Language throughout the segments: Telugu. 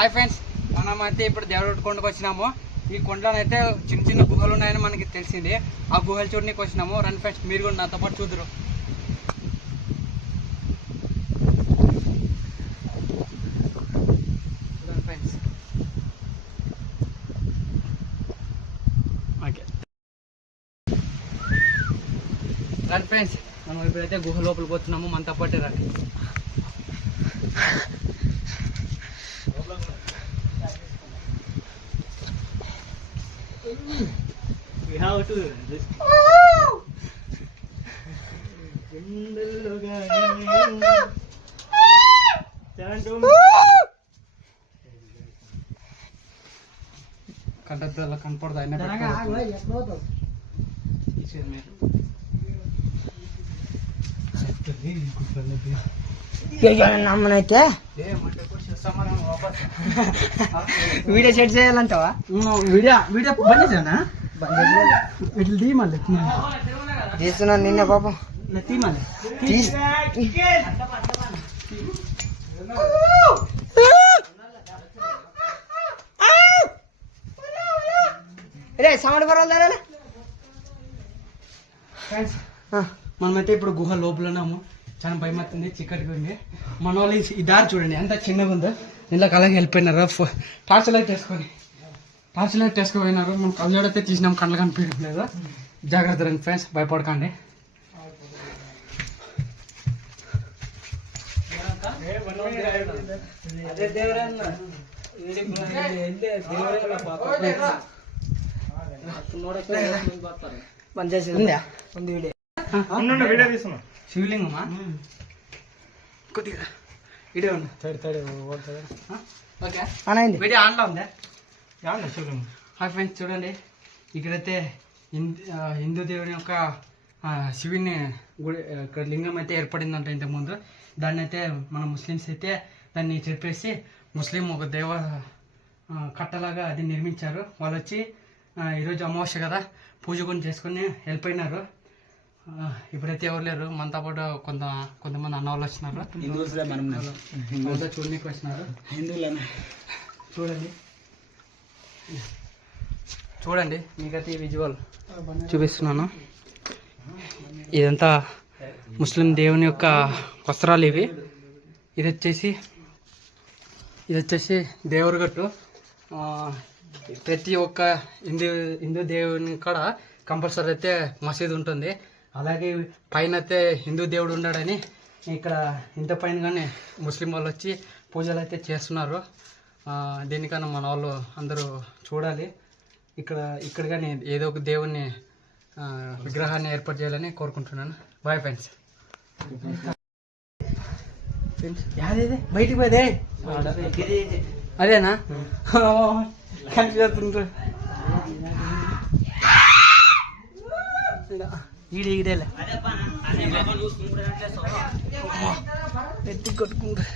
హాయ్ ఫ్రెండ్స్, మనమైతే ఇప్పుడు దేవరగట్టు కొండకు వచ్చినాము. ఈ కొండలో అయితే చిన్న చిన్న గుహలు ఉన్నాయని మనకి తెలిసింది. ఆ గుహలు చూడడానికి వచ్చినాము. రన్ ఫ్రెండ్స్, మీరు కూడా నాతో పాటు చూద్దరు. రన్ ఫ్రెండ్స్, మనం ఇప్పుడైతే గుహ లోపలికి పోతున్నాము. మనతో పాటే రండి. We have to just కంటద్దాల కనపడదా నమ్మనైతే వీడియో సెట్ చేయాలంటావా? వీడియో బంద్ చేసానా? ఇట్లా తీ మళ్ళీ తీస్తున్నాను నిన్న పాపం. తీ మళ్ళీ రే సౌండ్ పర్వాలేదు. మనమైతే ఇప్పుడు గుహ లోపల ఉన్నాము. చాలా భయం అవుతుంది, చిక్కటిగా ఉంది. మన వాళ్ళు ఈ దారి చూడండి ఎంత చిన్నగా ఉందో. ఇళ్ళకి అలాగే వెళ్ళిపోయినారు. టార్చ్ లైట్ వేసుకుపోయినారు. మనం కళ్ళజోడైతే తీసినాం, కళ్ళు కనిపించడం లేదు. జాగ్రత్త రండి ఫ్రెండ్స్, భయపడకండి. శివలింగమా? కొద్దిగా వీడియో వీడియో ఆన్లో ఉందా? శివలింగం. హాయ్ ఫ్రెండ్స్, చూడండి ఇక్కడైతే హిందూ దేవుని యొక్క శివుని గుడి ఇక్కడ లింగం అయితే ఏర్పడిందంట ఇంతకుముందు. దాన్ని అయితే మన ముస్లిమ్స్ అయితే దాన్ని చెప్పేసి ముస్లిం ఒక దేవ కట్టలాగా అది నిర్మించారు. వాళ్ళు వచ్చి ఈరోజు అమావాస్య కదా, పూజ కూడా చేసుకుని వెళ్ళిపోయినారు. ఇప్పుడైతే ఎవరు లేరు. మనతో పాటు కొంతమంది అన్న వాళ్ళు వచ్చినారు. చూడడానికి వచ్చినారు. చూడండి మీకైతే ఈ విజువల్ చూపిస్తున్నాను. ఇదంతా ముస్లిం దేవుని యొక్క వస్త్రాలు ఇవి. ఇది వచ్చేసి దేవరగట్టు. ప్రతి ఒక్క హిందూ దేవుని కూడా కంపల్సరీ అయితే మసీదు ఉంటుంది. అలాగే పైన అయితే హిందూ దేవుడు ఉన్నాడని ఇక్కడ ఇంత పైన కానీ ముస్లిం వాళ్ళు వచ్చి పూజలు అయితే చేస్తున్నారు. దీనికన్నా మన వాళ్ళు అందరూ చూడాలి. ఇక్కడ కానీ ఏదో ఒక దేవుని విగ్రహాన్ని ఏర్పాటు చేయాలని కోరుకుంటున్నాను. Bye friends. బయటికి పోయేదే అదేనా? కనిపిస్తుంటారు ఈడేలే ఎత్తి కొట్టుకుంటారు.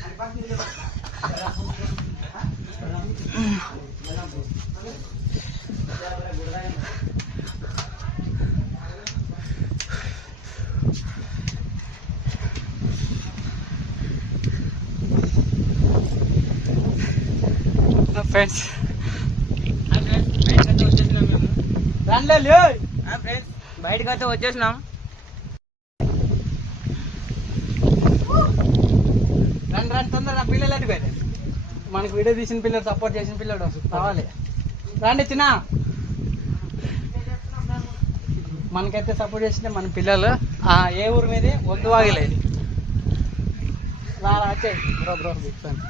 ఫ్రెండ్స్ బయటకు అయితే వచ్చేసినాం. రండి తొందర. పిల్లలు అటు పోయి మనకు వీడియో తీసిన పిల్లలు, సపోర్ట్ చేసిన పిల్లడు కావాలి. రండి చిన్న, మనకైతే సపోర్ట్ చేసిన మన పిల్లలు. ఏ ఊరు మీది? వద్దు వాగిలేదు. రా వచ్చే బ్రో బిగ్ ఫ్యాన్.